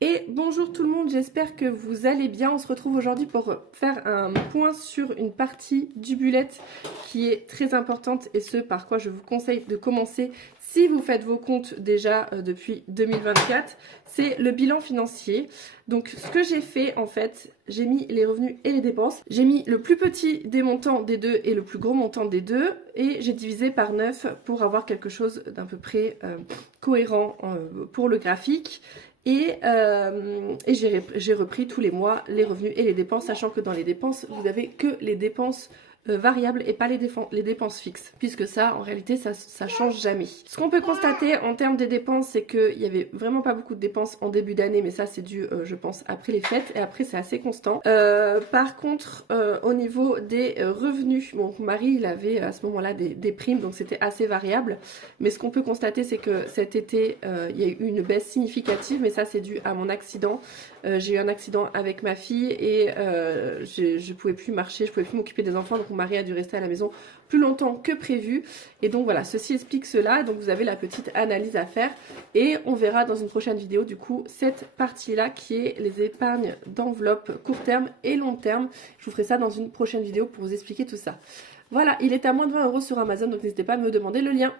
Et bonjour tout le monde, j'espère que vous allez bien. On se retrouve aujourd'hui pour faire un point sur une partie du bullet qui est très importante et ce par quoi je vous conseille de commencer si vous faites vos comptes déjà depuis 2024. C'est le bilan financier. Donc ce que j'ai fait en fait, j'ai mis les revenus et les dépenses. J'ai mis le plus petit des montants des deux et le plus gros montant des deux et j'ai divisé par 9 pour avoir quelque chose d'à peu près cohérent pour le graphique. Et j'ai repris tous les mois les revenus et les dépenses, sachant que dans les dépenses, vous n'avez que les dépenses variables et pas les dépenses fixes, puisque ça, en réalité, ça change jamais. Ce qu'on peut constater en termes des dépenses, c'est qu'il y avait vraiment pas beaucoup de dépenses en début d'année, mais ça, c'est dû, je pense, après les fêtes, et après, c'est assez constant. Par contre, au niveau des revenus, mon mari, il avait à ce moment-là des primes, donc c'était assez variable, mais ce qu'on peut constater, c'est que cet été, il y a eu une baisse significative, mais ça, c'est dû à mon accident. J'ai eu un accident avec ma fille et je pouvais plus marcher, je pouvais plus m'occuper des enfants, donc mon mari a dû rester à la maison plus longtemps que prévu. Et donc voilà, ceci explique cela. Donc vous avez la petite analyse à faire et on verra dans une prochaine vidéo du coup cette partie-là qui est les épargnes d'enveloppe court terme et long terme. Je vous ferai ça dans une prochaine vidéo pour vous expliquer tout ça. Voilà, il est à moins de 20 € sur Amazon, donc n'hésitez pas à me demander le lien.